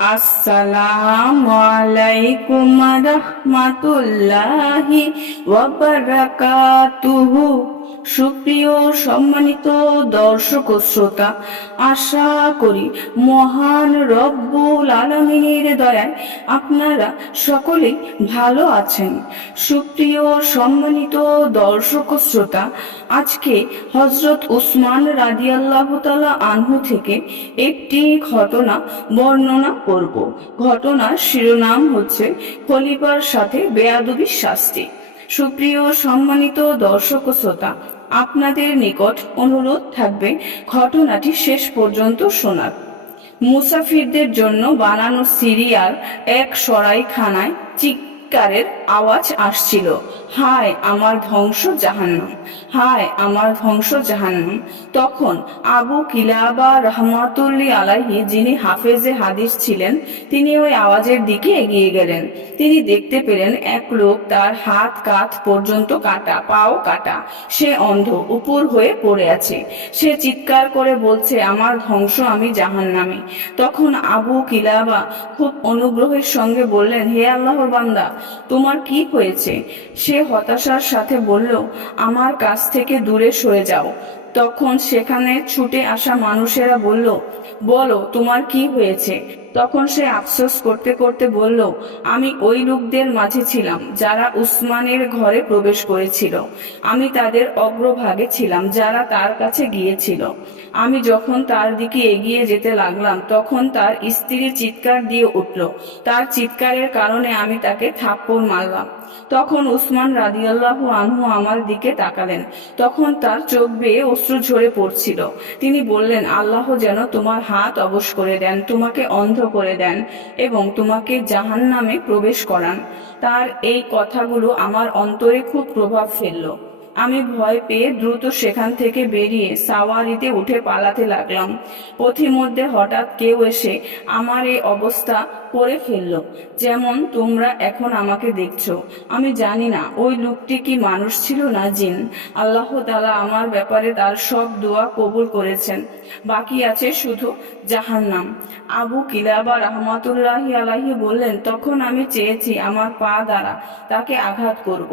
আসসালামু আলাইকুম রহমাতুল্লাহি সুপ্রিয় সম্মানিত দর্শক শ্রোতা, আশা করি মহান রব্বুল আলমিনের দয়ায় আপনারা সকলেই ভালো আছেন। সুপ্রিয় সম্মানিত দর্শক শ্রোতা, আজকে হজরত উসমান রাদিয়াল্লাহ তালা আনহু থেকে একটি ঘটনা বর্ণনা করব। ঘটনার শিরোনাম হচ্ছে খলিফার সাথে বেয়াদবির শাস্তি। সুপ্রিয় সম্মানিত দর্শক শ্রোতা, আপনাদের নিকট অনুরোধ থাকবে ঘটনাটি শেষ পর্যন্ত শোনার। মুসাফিরদের জন্য বানানো সিরিয়াল এক সরাইখানায় চিৎকারের আওয়াজ আসছিল। হায় আমার ধ্বংস জাহান্নাম, হায় আমার ধ্বংস জাহান্নাম। তখন আবু কিলাবা রহমাতুল্লি আলাহি যিনি হাফেজে হাদিস ছিলেন, তিনি ওই আওয়াজের দিকে এগিয়ে গেলেন। তিনি দেখতে পেলেন এক লোক তার হাত কাঁধ পর্যন্ত কাটা, পাও কাটা। সে অন্ধ, উপর হয়ে পড়ে আছে। সে চিৎকার করে বলছে, আমার ধ্বংস আমি জাহান্নামে। তখন আবু কিলাবা খুব অনুগ্রহের সঙ্গে বললেন, হে আল্লাহর বান্দা তোমার কি হয়েছে? সে হতাশার সাথে বলল, আমার কাছ থেকে দূরে সরে যাও। তখন সেখানে ছুটে আসা মানুষেরা বলল, বলো, তোমার কি হয়েছে? তখন সে আফসোস করতে করতে বলল, আমি ওই লোকদের মাঝে ছিলাম যারা উসমানের ঘরে প্রবেশ করেছিল। আমি তাদের অগ্রভাগে ছিলাম যারা তার কাছে গিয়েছিল। আমি যখন তার দিকে এগিয়ে যেতে লাগলাম, তখন তার স্ত্রী চিৎকার দিয়ে উঠল। তার চিৎকারের কারণে আমি তাকে থাপ্পড় মারলাম। তখন উসমান রাদিয়াল্লাহু আনহু আমার দিকে তাকালেন। তখন তার চোখ বেয়ে অশ্রু ঝরে পড়ছিল। তিনি বললেন, আল্লাহ যেন তোমার হাত অবশ করে দেন, তোমাকে অন্ধ করে দেন এবং তোমাকে জাহান নামে প্রবেশ করান। তার এই কথাগুলো আমার অন্তরে খুব প্রভাব ফেলল। আমি ভয় পেয়ে দ্রুত সেখান থেকে বেরিয়ে সাওয়ারিতে উঠে পালাতে লাগলাম। পথিমধ্যে হঠাৎ কেউ এসে আমার এই অবস্থা করে ফেলল। যেমন তোমরা এখন আমাকে দেখছ। আমি জানি না, ওই লোকটি কি মানুষ ছিল না জিন। আল্লাহ তালা আমার ব্যাপারে তার সব দোয়া কবুল করেছেন। বাকি আছে শুধু জাহান্নাম। আবু কিলাবা রহমাতুল্লাহি আলাহি বললেন, তখন আমি চেয়েছি আমার পা দ্বারা তাকে আঘাত করব।